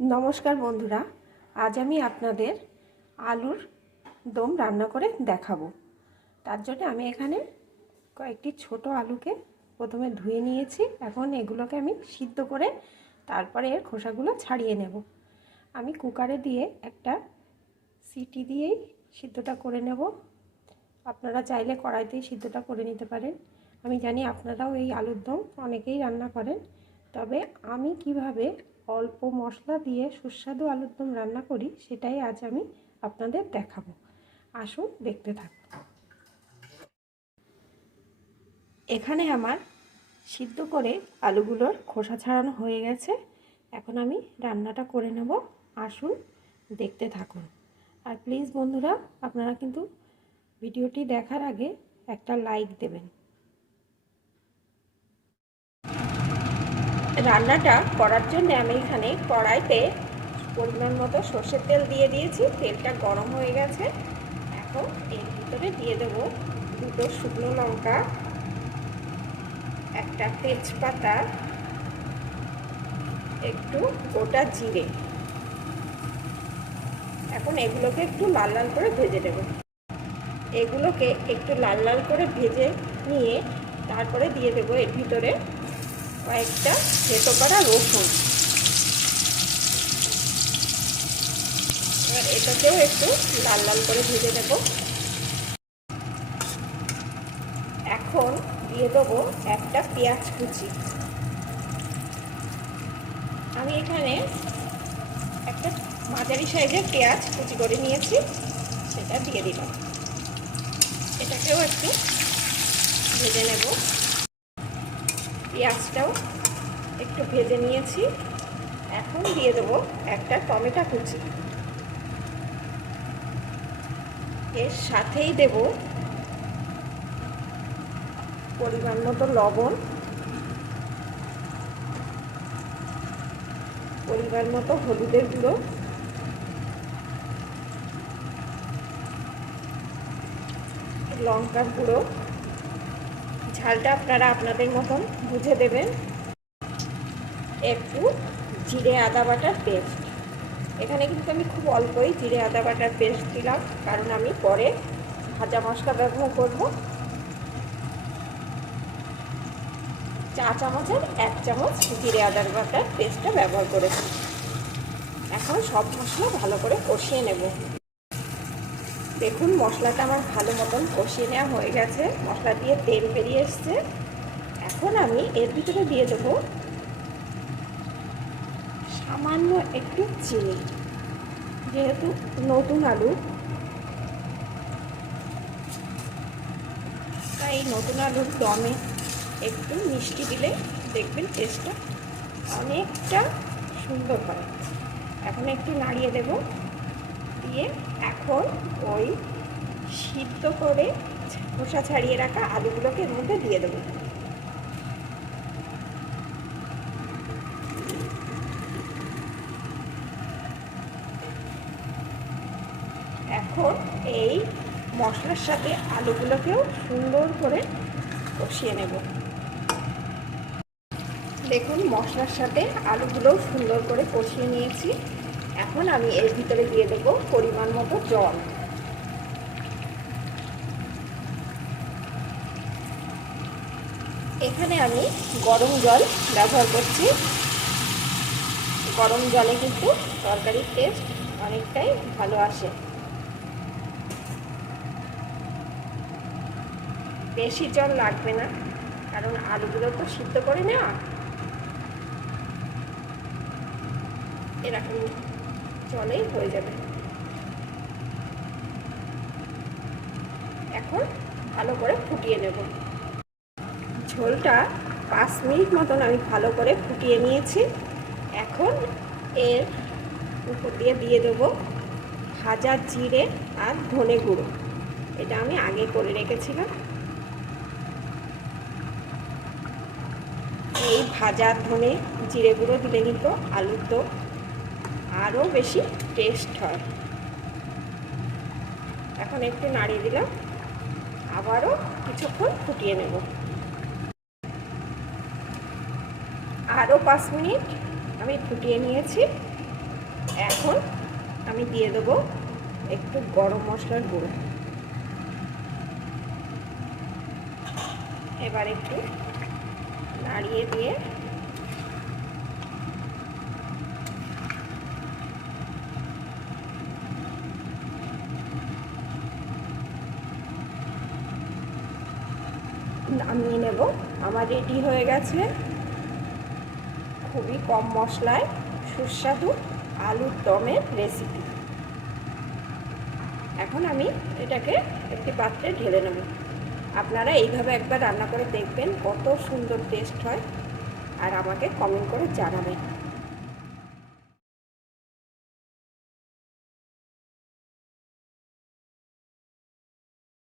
নমস্কার বন্ধুরা, আজ আমি আপনাদের আলুর দম রান্না করে দেখাবো। তার জন্য আমি এখানে কয়েকটি ছোট আলুকে প্রথমে ধুয়ে নিয়েছি। এখন এগুলোকে আমি সিদ্ধ করে তারপরে এর খোসাগুলো ছাড়িয়ে নেব। আমি কুকারে দিয়ে একটা সিটি দিয়েই সিদ্ধটা করে নেব। আপনারা চাইলে কড়াইতেই সিদ্ধটা করে নিতে পারেন। আমি জানি আপনারাও এই আলুর দম অনেকেই রান্না করেন। তবে আমি কীভাবে অল্প মশলা দিয়ে সুস্বাদু আলুর দম রান্না করি, সেটাই আজ আমি আপনাদের দেখাবো। আসুন দেখতে থাকুন। এখানে আমার সিদ্ধ করে আলুগুলোর খোসা ছাড়ানো হয়ে গেছে। এখন আমি রান্নাটা করে নেব। আসুন দেখতে থাকুন। আর প্লিজ বন্ধুরা, আপনারা কিন্তু ভিডিওটি দেখার আগে একটা লাইক দেবেন। রান্নাটা করার জন্য আমি এখানে কড়াইতে পরিমাণ মতো সর্ষের তেল দিয়ে দিয়েছি। তেলটা গরম হয়ে গেছে। এখন এর ভিতরে দিয়ে দেব দুটো শুকনো লঙ্কা, একটা তেজপাতা, একটু গোটা জিরে। এখন এগুলোকে একটু লাল লাল করে ভেজে দেব এগুলোকে একটু লাল লাল করে ভেজে নিয়ে তারপরে দিয়ে দেবো এর ভিতরে কয়েকটা থেতো করা রসুন। এবার এটাকেও একটু লাল লাল করে ভেজে দেব এখন দিয়ে দেবো একটা পেঁয়াজ কুচি। আমি এখানে একটা মাঝারি সাইজের পেঁয়াজ কুচি করে নিয়েছি, সেটা দিয়ে দিলাম। এটাকেও একটু ভেজে নেব। পেঁয়াজটাও একটু ভেজে নিয়েছি। এখন দিয়ে দেবো একটা টমেটো কুচি। এর সাথেই দেব পরিমাণ মতো লবণ। পরিমাণ মতো হলুদের গুঁড়ো। লঙ্কার গুঁড়ো। ঝালটা আপনারা আপনাদের মতন বুঝে দেবেন। একটু জিরে, আদা বাটার পেস্ট। এখানে কিন্তু আমি খুব অল্পই জিরে, আদা বাটার পেস্ট দিলাম, কারণ আমি পরে ভাজা মশলা ব্যবহার করব। চা চামচের এক চামচ জিরে আদার বাটার পেস্টটা ব্যবহার করেছি। এখন সব মশলা ভালো করে কষিয়ে নেব। দেখুন, মশলাটা আমার ভালো মতন কষিয়ে নেওয়া হয়ে গেছে। মশলা দিয়ে তেল বেরিয়ে এসছে। এখন আমি এর ভিতরে দিয়ে দেবো সামান্য একটু চিনি, যেহেতু নতুন আলু। তাই নতুন আলুর দমে একটু মিষ্টি দিলে দেখবেন টেস্টটা অনেকটা সুন্দর হয়। এখন একটু নাড়িয়ে দেব। দিয়ে এখন ওই সিদ্ধ করে খোসা ছাড়িয়ে রাখা আলুগুলোকে এর মধ্যে দিয়ে দেবো। এখন এই মশলার সাথে আলুগুলোকেও সুন্দর করে কষিয়ে নেব। দেখুন মশলার সাথে আলুগুলোও সুন্দর করে কষিয়ে নিয়েছি। এখন আমি এর ভিতরে দিয়ে দেব পরিমাণ মতো জল। এখানে আমি গরম জল ব্যবহার করছি। গরম জলে কিন্তু তরকারির টেস্ট অনেকটাই ভালো আসে। বেশি জল লাগবে না, কারণ আলুগুলো তো সিদ্ধ করে নেওয়া। এরকম জলেই হয়ে যাবে। এখন ভালো করে ফুটিয়ে নেব। ঝোলটা পাঁচ মিনিট মতন আমি ভালো করে ফুটিয়ে নিয়েছি। এখন এর উপর দিয়ে দিয়ে দেবো ভাজা জিরে আর ধনে গুঁড়ো। এটা আমি আগে করে রেখেছিলাম। এই ভাজা ধনে জিরে গুঁড়ো দিলে কিন্তু আলুর তো আরও বেশি টেস্ট হয়। এখন একটু নাড়িয়ে দিলাম। আবারও কিছুক্ষণ ফুটিয়ে নেব। আরও পাঁচ মিনিট আমি ফুটিয়ে নিয়েছি। এখন আমি দিয়ে দেবো একটু গরম মশলার গুঁড়ো। এবার একটু নাড়িয়ে দিয়ে নামিয়ে নেব। আমার রেডি হয়ে গেছে। খুবই কম মশলায় সুস্বাদু আলুর দমের রেসিপি এখন আমি এটাকে একটি পাত্রে ঢেলে নেব। আপনারা এইভাবে একবার রান্না করে দেখবেন কত সুন্দর টেস্ট হয়। আর আমাকে কমেন্ট করে জানাবেন।